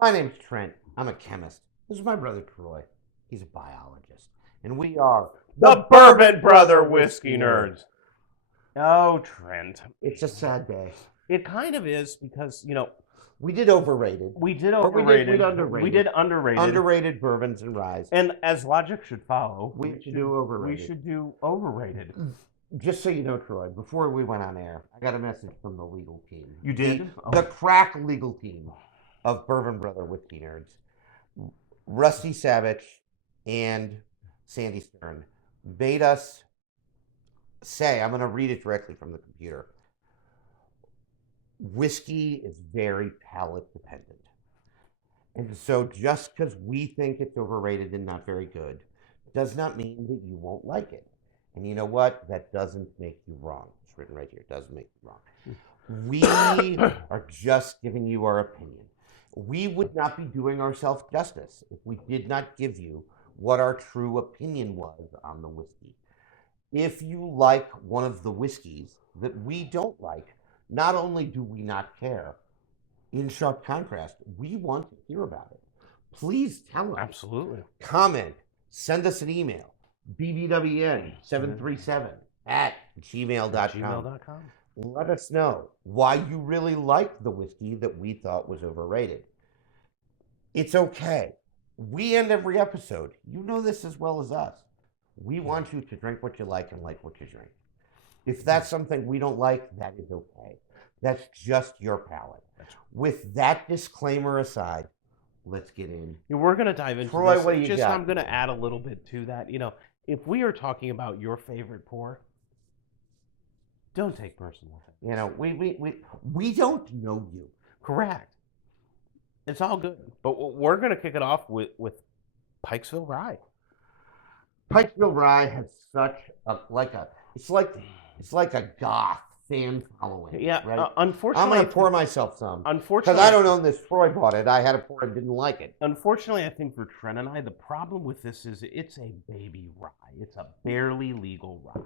My name's Trent. I'm a chemist. This is my brother Troy. He's a biologist. And we are The Bourbon Brother Whiskey Nerds. Oh, Trent. It's a sad day. It kind of is because, We did overrated. we did Or we overrated. did underrated. We did underrated. Underrated bourbons and ryes. And as logic should follow, We should do overrated. We should do overrated. Just so you know, Troy, before we went on air, I got a message from the legal team. You did? The crack legal team of Bourbon Brother Whiskey Nerds. Rusty Savage and Sandy Stern made us say, I'm going to read it directly from the computer. Whiskey is very palate dependent. And so just because we think it's overrated and not very good does not mean that you won't like it. And you know what? That doesn't make you wrong. It's written right here. It doesn't make you wrong. We are just giving you our opinion. We would not be doing ourselves justice if we did not give you what our true opinion was on the whiskey. If you like one of the whiskeys that we don't like, not only do we not care, in sharp contrast, we want to hear about it. Please tell us. Absolutely. Comment. Send us an email. BBWN737@gmail.com. Let us know why you really liked the whiskey that we thought was overrated. It's okay. We end every episode. You know this as well as us. We want you to drink what you like and like what you drink. If that's something we don't like, that is okay. That's just your palate. With that disclaimer aside, let's get in. We're going to dive into Troy, this. what do you got? I'm going to add a little bit to that. If we are talking about your favorite pour, don't take personal offense. We don't know you. Correct. It's all good. But we're going to kick it off with Pikesville Rye. Pikesville Rye has such it's like a goth fan following. Yeah, right? Unfortunately, I'm gonna pour myself some. Unfortunately, because I don't own this. Troy bought it. I had a pour and didn't like it. Unfortunately, I think for Trent and I, the problem with this is it's a baby rye. It's a barely legal rye.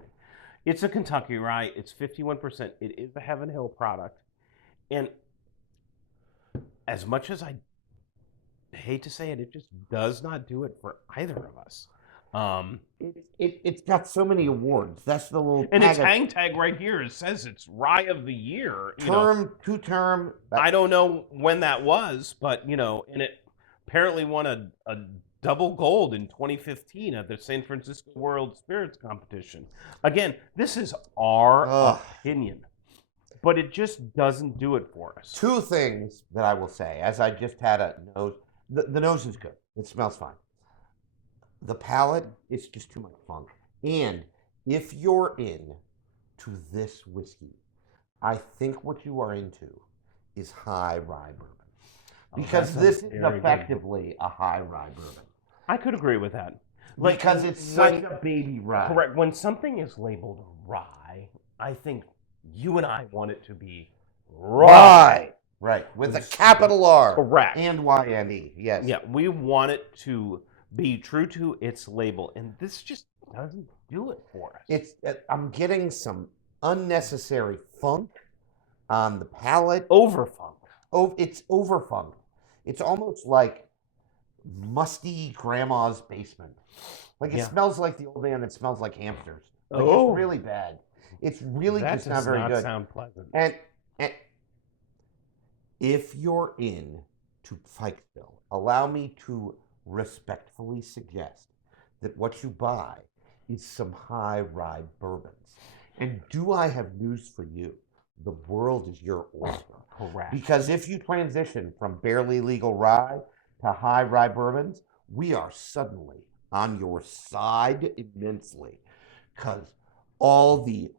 It's a Kentucky rye. It's 51%. It is a Heaven Hill product, and as much as I hate to say it, it just does not do it for either of us. It's got so many awards. That's the little and its hang tag right here. It says it's Rye of the Year. Two-term. I don't know when that was, but and it apparently won a double gold in 2015 at the San Francisco World Spirits Competition. Again, this is our opinion, but it just doesn't do it for us. Two things that I will say, as I just had a nose. The nose is good. It smells fine. The palate is just too much funk. And if you're in to this whiskey, I think what you are into is high rye bourbon. Because this is effectively a high rye bourbon. I could agree with that. Because it's such a baby rye. Correct. When something is labeled rye, I think you and I want it to be rye. Right. With a capital R. Correct. And Y-N-E. Yes. Yeah, we want it to be true to its label, and this just doesn't do it for us. I'm getting some unnecessary funk on the palate. Over funk. Oh, it's over funk. It's almost like musty grandma's basement. It smells like the old man that smells like hamsters. It's really bad. It's really just not very good. That does not sound pleasant. And if you're in to Pikesville, allow me to respectfully suggest that what you buy is some high rye bourbons. And do I have news for you? The world is your oyster. Correct. Because if you transition from barely legal rye to high rye bourbons, we are suddenly on your side immensely. Because all the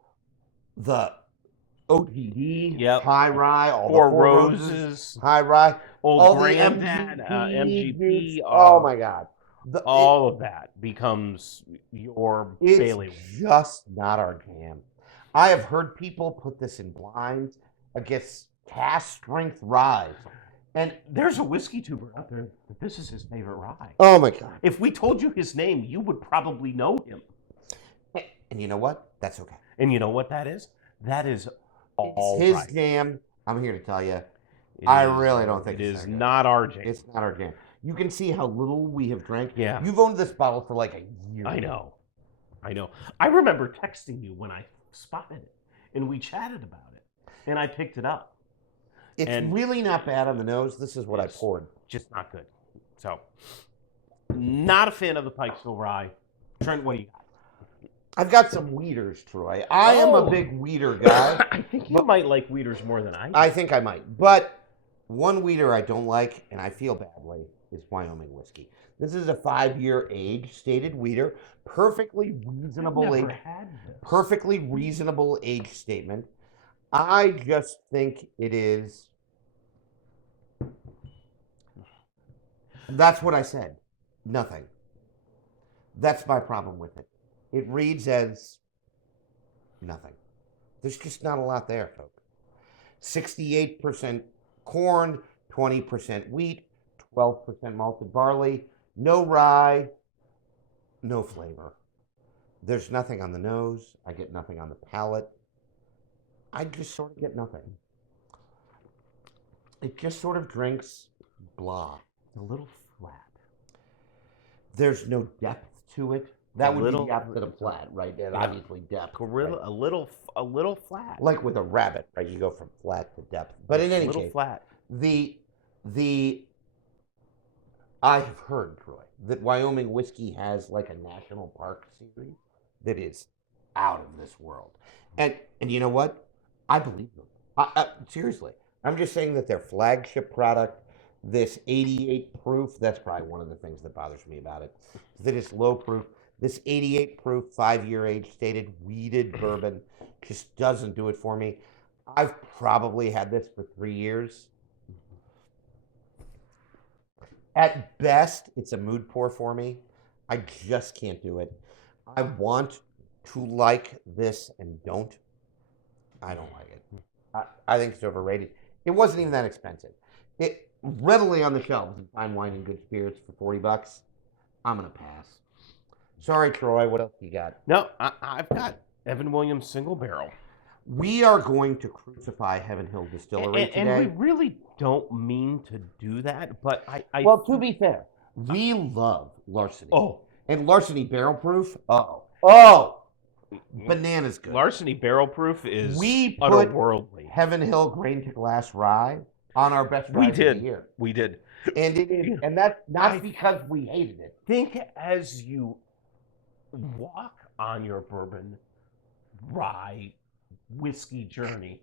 OTD, high rye, all Four the Roses, high rye, Old Granddad, MGP. Oh my God. All of that becomes your bailiwick. It's just not our jam. I have heard people put this in blinds against cast strength rye. And there's a whiskey tuber out there that this is his favorite rye. Oh my God. If we told you his name, you would probably know him. And you know what? That's okay. And you know what that is? That is all it's his right. jam. I'm here to tell you, I really don't think it it's is that good. not our jam. It's not our jam. You can see how little we have drank. Yeah. You've owned this bottle for like a year. I know. I remember texting you when I spotted it, and we chatted about it, and I picked it up. It's And really not bad on the nose. This is what I It's- poured. Just not good. So, not a fan of the Pikesville Rye. Trent, what do you got? I've got some Weeders, Troy. I am a Oh. big Weeder guy. I think you might like Weeders more than I do. I think I might. But one Weeder I don't like, and I feel badly, is Wyoming whiskey. This is a 5-year age stated Weeder. Perfectly reasonable I've age. never had this. Perfectly reasonable age statement. I just think it is. That's what I said. Nothing. That's my problem with it. It reads as nothing. There's just not a lot there, folks. 68% corn, 20% wheat, 12% malted barley, no rye, no flavor. There's nothing on the nose. I get nothing on the palate. I just sort of get nothing. It just sort of drinks blah. A little flat. There's no depth to it. That would little- be the opposite of flat, right? And Yeah. obviously depth. Gorilla, right? a little flat. Like with a rabbit, right? You go from flat to depth. But in any a little case, flat. the I have heard, Troy, that Wyoming whiskey has like a national park series that is out of this world. And you know what? I believe them. Seriously. I'm just saying that their flagship product, this 88 proof, that's probably one of the things that bothers me about it. That it's low proof. This 88 proof, 5-year age stated, weeded bourbon just doesn't do it for me. I've probably had this for 3 years. At best, it's a mood pour for me. I just can't do it. I want to like this and don't. I don't like it. I think it's overrated. It wasn't even that expensive. It readily on the shelves in Fine Wine and Good Spirits for $40. I'm gonna pass. Sorry, Troy. What else you got? No, I've got Evan Williams single barrel. We are going to crucify Heaven Hill Distillery today. And we really don't mean to do that, but I Well, to be fair, we love Larceny. Oh, And Larceny Barrel Proof. Oh, bananas good. Larceny barrel proof is We put otherworldly. Heaven Hill Grain to Glass Rye on our best We rye of did. the year. We did. And it is, and that's not because we hated it. Think as you walk on your bourbon, rye, whiskey journey,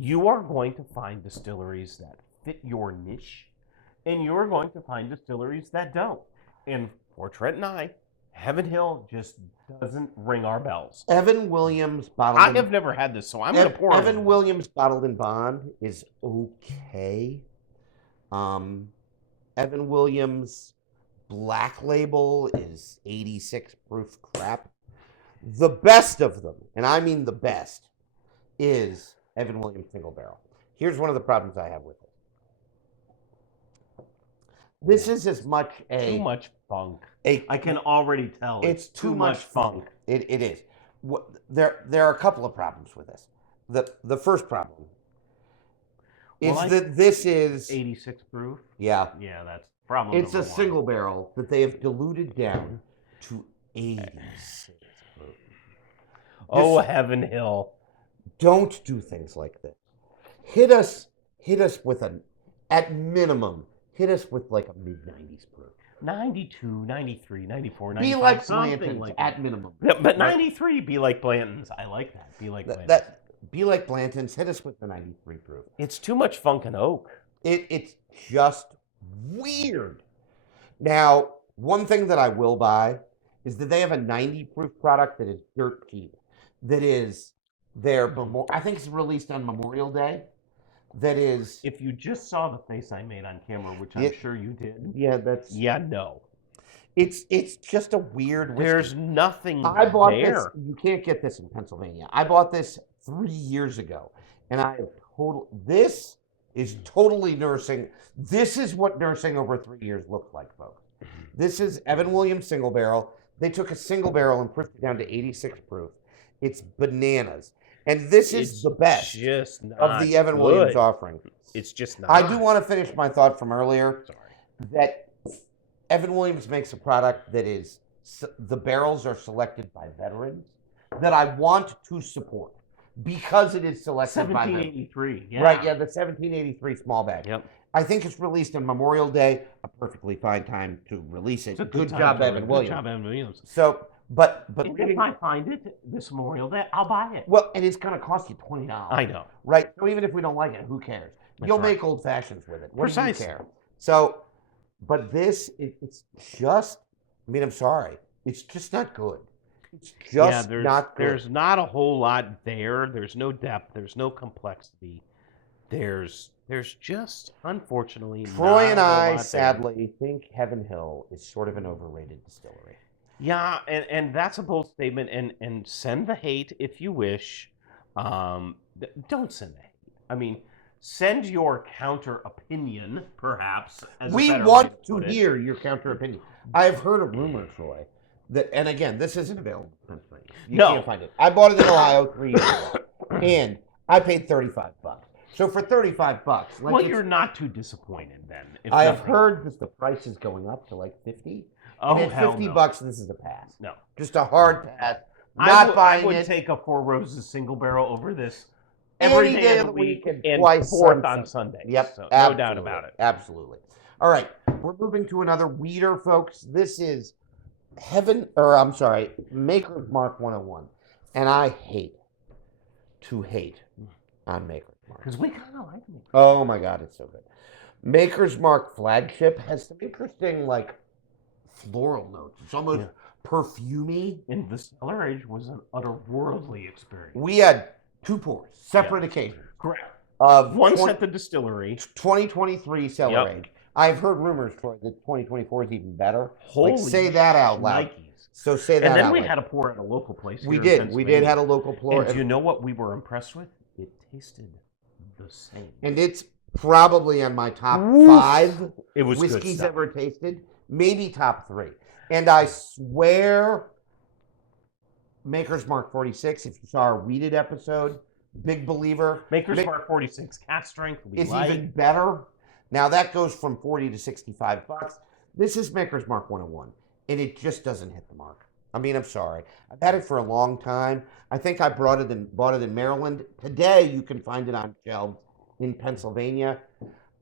you are going to find distilleries that fit your niche, and you're going to find distilleries that don't. And for Trent and I, Heaven Hill just doesn't ring our bells. Evan Williams bottled. I have never had this, so I'm going to pour Evan it. Williams bottled and bond is okay. Evan Williams Black Label is 86 proof crap. The best of them, and I mean the best, is Evan Williams Single Barrel. Here's one of the problems I have with it. This is as much Too much funk. a I can already tell. it's too much funk. It is. There are a couple of problems with this. The first problem is Well, that this is 86 proof. yeah. Yeah, that's problem. It's a number one. single barrel that they have diluted down to 86 proof. Oh, This- Heaven Hill. Don't do things like this. Hit us with at minimum, hit us with like a mid-90s proof. 92, 93, 94, Be 95, like something Blanton's like at that. minimum. Yeah, but 93, be like Blanton's. I like that. Be like Blanton's. Be like Blanton's. Hit us with the 93 proof. It's too much funk and oak. It's just weird. Now, one thing that I will buy is that they have a 90 proof product that is dirt cheap. That is I think it's released on Memorial Day. That is If you just saw the face I made on camera, which I'm sure you did. yeah, that's Yeah, no. it's just a weird whiskey. There's nothing I bought there. this. You can't get this in Pennsylvania. I bought this 3 years ago, and this is totally nursing. This is what nursing over 3 years looks like, folks. This is Evan Williams single barrel. They took a single barrel and proofed it down to 86 proof. It's bananas, and this is It's the best just of not the Evan good. Williams offering. It's just not. I do want to finish my thought from earlier Sorry. that Evan Williams makes a product that is the barrels are selected by veterans that I want to support because it is selected by veterans. 1783. Yeah. Right, yeah, the 1783 small batch. Yep. I think it's released on Memorial Day, a perfectly fine time to release it. It's a Good time job, to- Evan Williams. Good job, Evan Williams. So, but And if I find it this Memorial Day, I'll buy it. well, and it's going to cost you $20. I know. Right? So even if we don't like it, who cares? That's You'll right. make old fashions with it. What Precisely. do you care? So, but this, it's just, I mean, I'm sorry. It's just not good. It's just not good. There's not a whole lot there. There's no depth. There's no complexity. There's just, unfortunately, Troy not and a whole I, lot there. sadly, think Heaven Hill is sort of an overrated distillery. Yeah, and that's a bold statement. And send the hate if you wish. Don't send the hate. I mean, send your counter opinion, perhaps. As We a better want way to put it. hear your counter opinion. I've heard a rumor, Troy, that, and again, this isn't available in Pennsylvania. You No. can't find it. I bought it in Ohio 3 years ago, and I paid $35. So for $35, like Well, you're not too disappointed then. if I have nothing. heard that the price is going up to like 50. Oh, and at hell $50, no. this is a pass. No. Just a hard pass. Not buying I would it. take a Four Roses single barrel over this Any every day day of of the week and twice fourth on on Sunday. Yep, So, no absolutely, doubt about it. Absolutely. All right, we're moving to another weeder, folks. This is Maker's Mark 101, and I hate on Maker's Mark Because we kind of like them. Oh my God, it's so good. Maker's Mark flagship has some interesting like floral notes. It's almost perfumey. And the cellar age was an otherworldly experience. We had 2 pours, separate occasions. Correct. Of Once at the distillery. 2023 cellar Yep. age. I've heard rumors, Troy, that 2024 is even better. Holy say that out loud. Nikes. So say that And then out we loud. had a pour at a local place. We here in did. We Pennsylvania. did had a local pour. And do you know what we were impressed with? It tasted the same. And it's probably on my top Woof. 5 It was good whiskeys stuff. ever tasted. Maybe top 3. And I swear, Maker's Mark 46, if you saw our weeded episode, big believer. Maker's Mark 46 cast strength. We Is like. even better. Now that goes from $40 to $65. This is Maker's Mark 101, and it just doesn't hit the mark. I mean, I'm sorry. I've had it for a long time. I think I bought it in Maryland. Today, you can find it on shelves in Pennsylvania.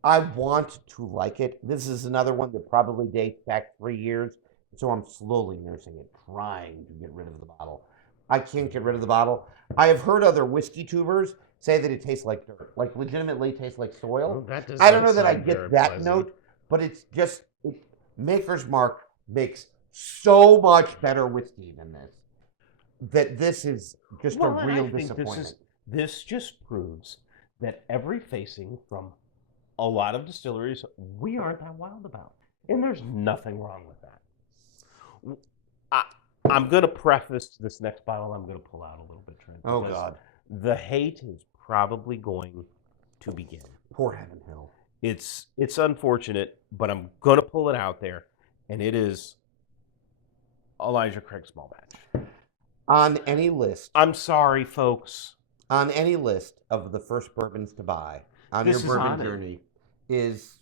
I want to like it. This is another one that probably dates back 3 years, so I'm slowly nursing it, trying to get rid of the bottle. I can't get rid of the bottle. I have heard other whiskey tubers say that it tastes like dirt, like legitimately tastes like soil. Well, that does I don't not know that I sound get very that pleasant. note, but it's just Maker's Mark makes so much better whiskey than this. That this is just Well, a and I real think disappointment. This just proves that every facing from a lot of distilleries we aren't that wild about. And there's nothing wrong with that. I'm going to preface this next bottle. I'm going to pull out a little bit, Trent. Oh, because God. The hate is probably going to begin. Poor Heaven Hill. It's unfortunate, but I'm going to pull it out there. And it is Elijah Craig Small Batch. On any list, I'm sorry, folks. on any list of the first bourbons to buy on This your is bourbon on it. journey is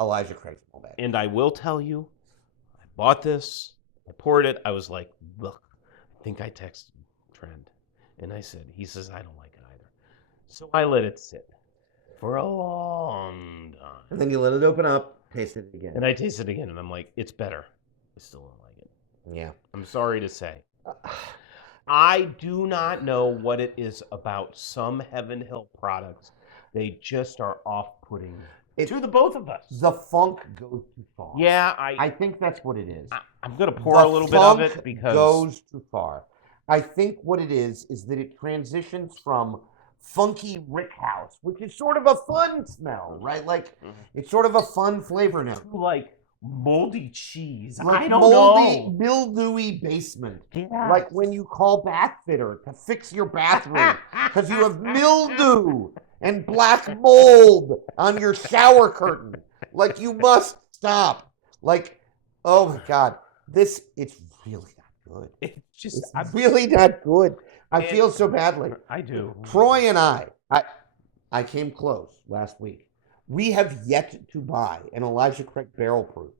Elijah Craig Small Batch. And I will tell you, I bought this, I poured it, I was like, look, I think I texted Trent, and I said, he says, I don't like it either. So I let it sit for a long time. And then you let it open up, taste it again. And I tasted it again, and I'm like, it's better. I still don't like it. Yeah. I'm sorry to say. I do not know what it is about some Heaven Hill products. They just are off-putting to the both of us. The funk goes too far. Yeah, I think that's what it is. I'm going to pour a little bit of it funk because goes too far. I think what it is that it transitions from funky rickhouse, which is sort of a fun smell, right? Like it's sort of a fun flavor now. to like moldy cheese. Like I don't moldy, know. mildewy basement. Yeah. Like when you call bath fitter to fix your bathroom because you have mildew and black mold on your shower curtain. Like you must stop. Like, oh my God, it's really not good. It's just It's really not good. I feel so badly. I do. Troy and I I came close last week. We have yet to buy an Elijah Craig barrel proof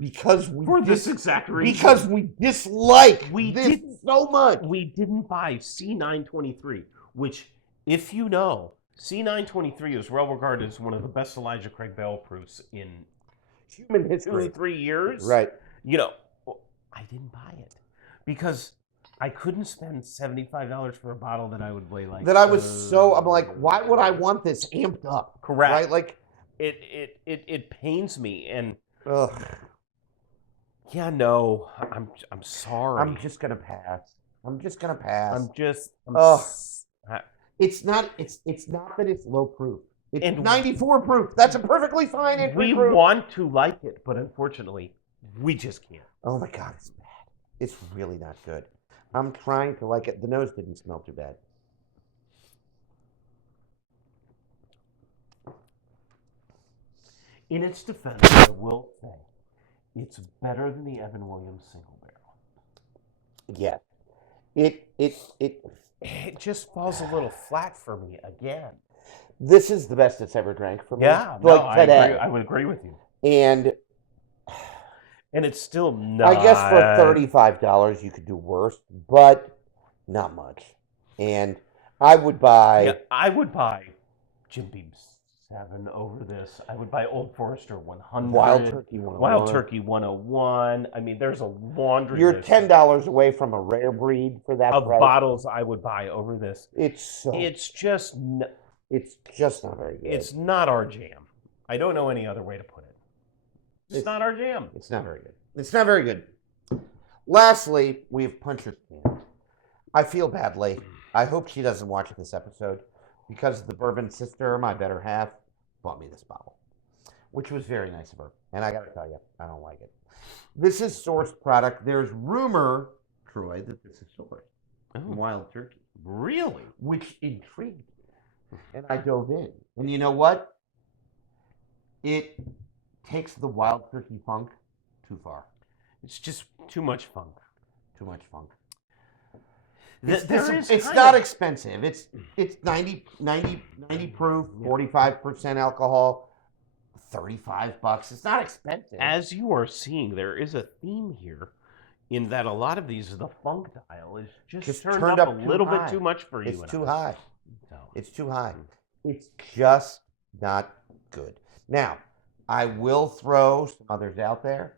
because For this exact reason. because we dislike We this did- so much. We didn't buy C923, which, if you know, C923 is well regarded as one of the best Elijah Craig barrel proofs in Human history. 2-3 years. Right. You know, I didn't buy it because I couldn't spend $75 for a bottle that I would weigh like. That I was so, I'm like, why would I want this amped up? Correct. Right? Like, it pains me, and ugh. yeah, no, I'm sorry. I'm just gonna pass. I'm just gonna pass. Ugh. It's not that it's low proof. It's And 94 proof. That's a perfectly fine entry We proof. want to like it, but unfortunately, we just can't. Oh my god, it's bad. It's really not good. I'm trying to like it. The nose didn't smell too bad. In its defense, I will say it's better than the Evan Williams single barrel. Yeah. It just falls a little flat for me again. This is the best it's ever drank for me. Yeah, like no, today. I would agree with you. And it's still not. I guess for $35 you could do worse, but not much. And I would buy. Yeah, I would buy Jim Beam 7 over this. I would buy Old Forester 100. Wild Turkey 101. Wild Turkey 101. I mean, there's a laundry You're list $10 away from a rare breed for that of price. bottles I would buy over this. It's just not very good. It's not our jam. I don't know any other way to put it. It's not our jam. It's not very good. It's not very good. Lastly, we have Puncher's Can. I feel badly. I hope she doesn't watch this episode because the bourbon sister, my better half, bought me this bottle, which was very nice of her. And I got to tell you, I don't like it. This is sourced product. There's rumor, Troy, that this is sourced from Wild Turkey. Really? Which intrigued me. And I dove in. And you know what? It takes the Wild Turkey funk too far. It's just too much funk. Too much funk. It's not expensive. It's 90 proof, 45% alcohol, $35. It's not expensive. As you are seeing, there is a theme here in that a lot of these, the funk dial is just turned up a little bit too much for you. It's too high. No. It's too high. It's just not good. Now, I will throw some others out there.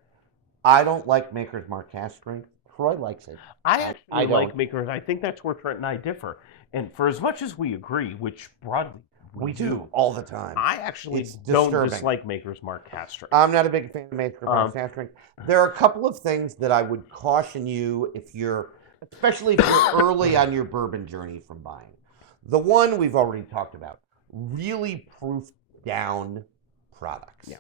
I don't like Maker's Mark cask strength. Troy likes it. I actually like don't. Maker's. I think that's where Trent and I differ. And for as much as we agree, which broadly We do all the time. I actually It's don't disturbing. dislike Maker's Mark cask strength. I'm not a big fan of Maker's Mark cask strength. There are a couple of things that I would caution you especially if you're early on your bourbon journey from buying. The one we've already talked about, really proofed down products. Yeah.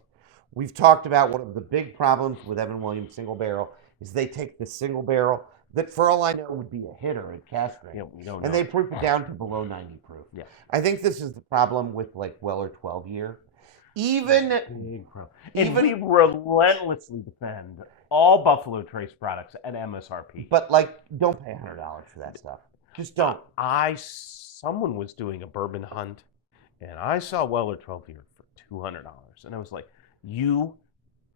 We've talked about one of the big problems with Evan Williams single barrel is they take the single barrel that, for all I know, would be a hitter at cask strength, We don't and know. they proof it down to below 90 proof. Yeah. I think this is the problem with like Weller 12 year. Even And we relentlessly defend all Buffalo Trace products at MSRP. But like, don't pay $100 for that stuff. Just don't. Someone was doing a bourbon hunt, and I saw Weller 12 year for $200, and I was like, "You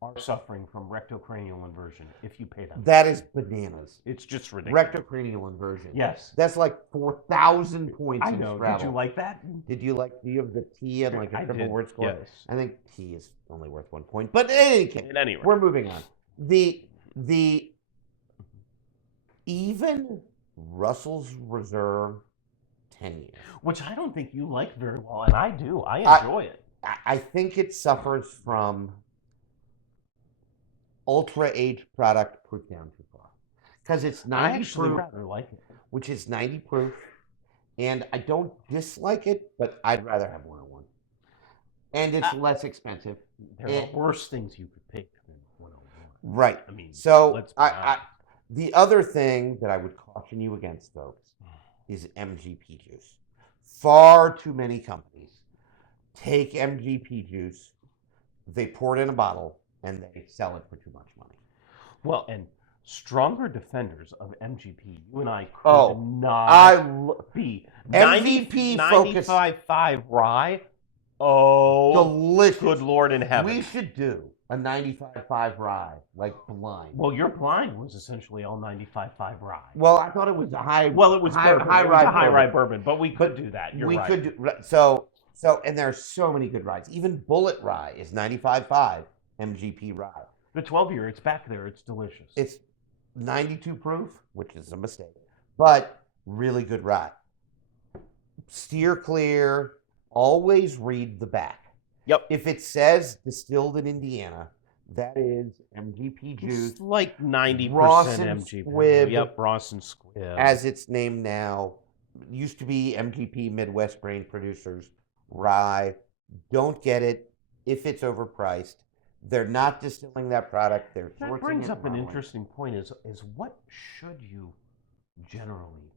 are suffering from rectocranial inversion if you pay that." That is bananas. It's just ridiculous. Rectocranial inversion. Yes. That's like 4,000 points I in know. Scrabble. Did you like that? Do you have the T and like a I triple did, word score? yes. I think T is only worth 1 point. But in any case, In any rate. we're moving on. The even Russell's Reserve 10 years. Which I don't think you like very well, and I do. I enjoy it. I think it suffers from ultra aged product proof down too far. Because it's 90 I actually proof, rather like it. which is 90 proof. And I don't dislike it, but I'd rather have 101. And it's less expensive. There are worse things you could pick than 101. Right. I mean, So let's be honest. the other thing that I would caution you against, folks, is MGP juice. Far too many companies take MGP juice, they pour it in a bottle, and they sell it for too much money. Well, and stronger defenders of MGP. You and I could Oh, not be. MVP focus. 95.5 rye. Oh, Delicious. good Lord in heaven. We should do a 95.5 rye, like blind. Well, your blind was essentially all 95.5 rye. Well, I thought it was a high. Well, it was high, bourbon. high It was rye a high bourbon. rye bourbon, but we could do that. You're we right. could do and there's so many good ryes. Even Bullet Rye is 95.5 MGP rye. The 12-year, it's back there. It's delicious. It's 92 proof, which is a mistake, but really good rye. Steer clear. Always read the back. Yep. If it says distilled in Indiana, that is MGP juice. It's like 90% Ross and MGP. Squibb. Yep, Ross and Squibb. As it's named now. Used to be MGP Midwest Grain Producers rye. Don't get it if it's overpriced. They're not distilling that product. They're that brings up an interesting point: is what should you generally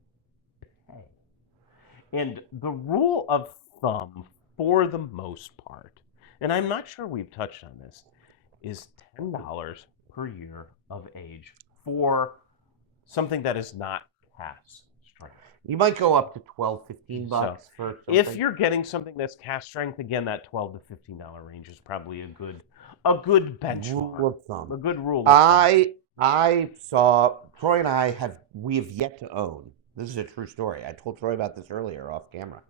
pay? And the rule of thumb, for the most part, and I'm not sure we've touched on this, is $10 per year of age for something that is not cask strength. You might go up to $12, $15 for something. If you're getting something that's cask strength, again, that $12 to $15 range is probably a good benchmark. Rule of thumb. A good rule of thumb. I saw Troy and we have yet to own. This is a true story. I told Troy about this earlier off camera.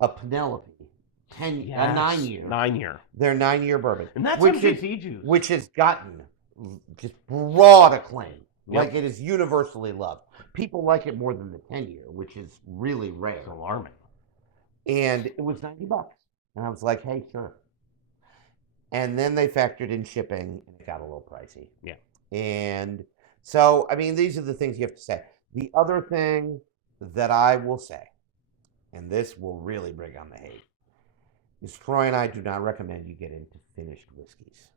A Penelope, a 9-year. 9-year. Their 9-year bourbon. And that's MGP juice. Which has gotten just broad acclaim. Yep. Like it is universally loved. People like it more than the 10-year, which is really rare. It's alarming. And it was $90. And I was like, hey, sure. And then they factored in shipping, and it got a little pricey. Yeah. And so, I mean, these are the things you have to say. The other thing that I will say, and this will really bring on the hate, is Troy and I do not recommend you get into finished whiskeys.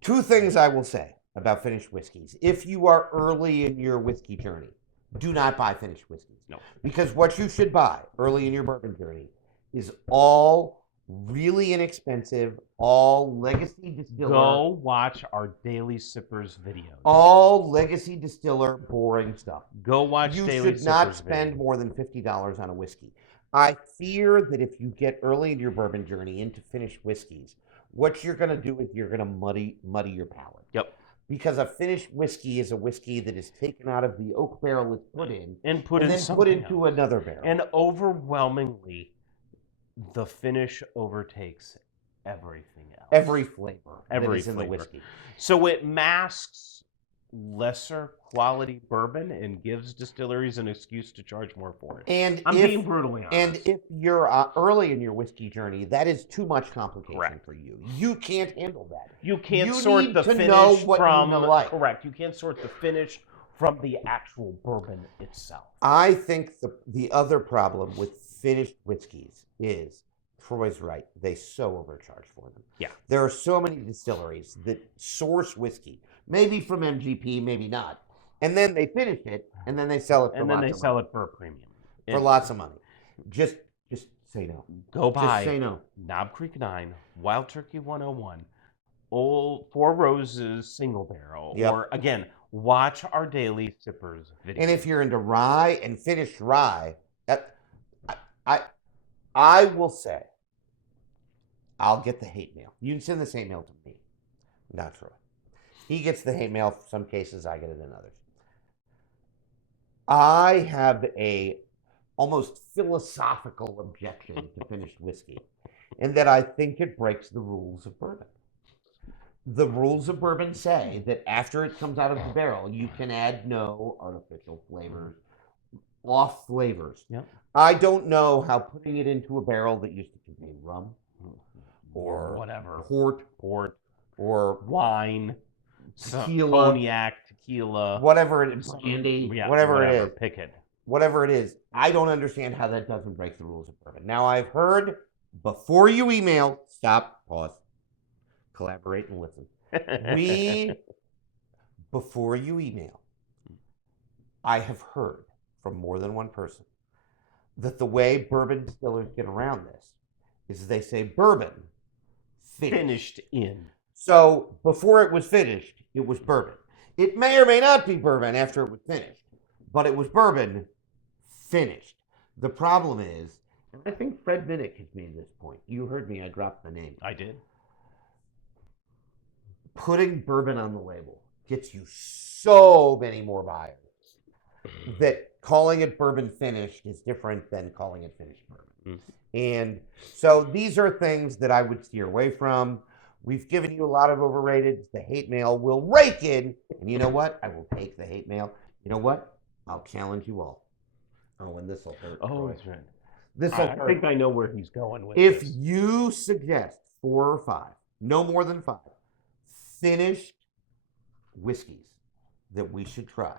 2 things I will say about finished whiskeys. If you are early in your whiskey journey, do not buy finished whiskeys. No. Because what you should buy early in your bourbon journey is all really inexpensive, all legacy distiller. Go watch our Daily Sippers videos. All legacy distiller boring stuff. Go watch You Daily should not Sippers spend videos. more than $50 on a whiskey. I fear that if you get early in your bourbon journey into finished whiskeys, what you're going to do is you're going to muddy your palate. Yep. Because a finished whiskey is a whiskey that is taken out of the oak barrel it's put in and put into another barrel. And overwhelmingly, the finish overtakes everything else. Every flavor. Every that is in flavor. the whiskey. So it masks lesser quality bourbon and gives distilleries an excuse to charge more for it. And I'm being brutally honest. And if you're early in your whiskey journey, that is too much complication Correct. for you. You can't handle that. You can't You sort need the to finish know what from you like. correct. You can't sort the finish from the actual bourbon itself. I think the other problem with finished whiskeys is, Troy's right, they so overcharge for them. Yeah. There are so many distilleries that source whiskey, maybe from MGP, maybe not, and then they finish it, and then they sell it for And then lots they of sell money. it for a premium. For lots of money. Just say no. Go Just buy say no. Knob Creek 9, Wild Turkey 101, Old Four Roses Single Barrel, Yep. or again, watch our Daily Sippers video. And if you're into rye and finished rye, I will say, I'll get the hate mail. You can send this hate mail to me, not Troy. He gets the hate mail for some cases, I get it in others. I have a almost philosophical objection to finished whiskey, in that I think it breaks the rules of bourbon. The rules of bourbon say that after it comes out of the barrel, you can add no artificial flavors, off flavors. Yep. I don't know how putting it into a barrel that used to contain rum or whatever, port or wine, tequila, cognac, tequila, whatever it is, brandy, yeah, whatever it is, pick it. whatever it is, I don't understand how that doesn't break the rules of bourbon. Now, I've heard, before you email, stop, pause, collaborate and listen. Before you email, I have heard from more than one person that the way bourbon distillers get around this is they say bourbon Finished in. So before it was finished, it was bourbon. It may or may not be bourbon after it was finished, but it was bourbon finished. The problem is, and I think Fred Minnick has made this point. You heard me, I dropped the name. I did. Putting bourbon on the label gets you so many more buyers that calling it bourbon finished is different than calling it finished bourbon. And so these are things that I would steer away from. We've given you a lot of overrated. The hate mail will rake in. And you know what? I will take the hate mail. You know what? I'll challenge you all. Oh, and this will hurt. Oh, that's right. This will I hurt. think I know where he's going with If this. you suggest 4 or 5, no more than 5, finished whiskeys that we should try,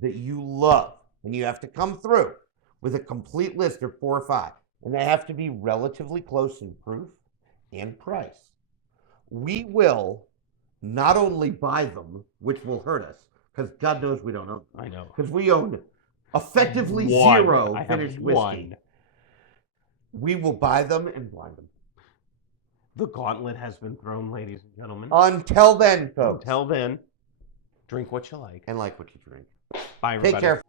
that you love, and you have to come through with a complete list of 4 or 5, and they have to be relatively close in proof and price, we will not only buy them, which will hurt us, because God knows we don't own them. I know. Because we own effectively One. zero I have finished whiskey. one. We will buy them and blind them. The gauntlet has been thrown, ladies and gentlemen. Until then, folks. Until then, drink what you like. And like what you drink. Bye, everybody. Take care,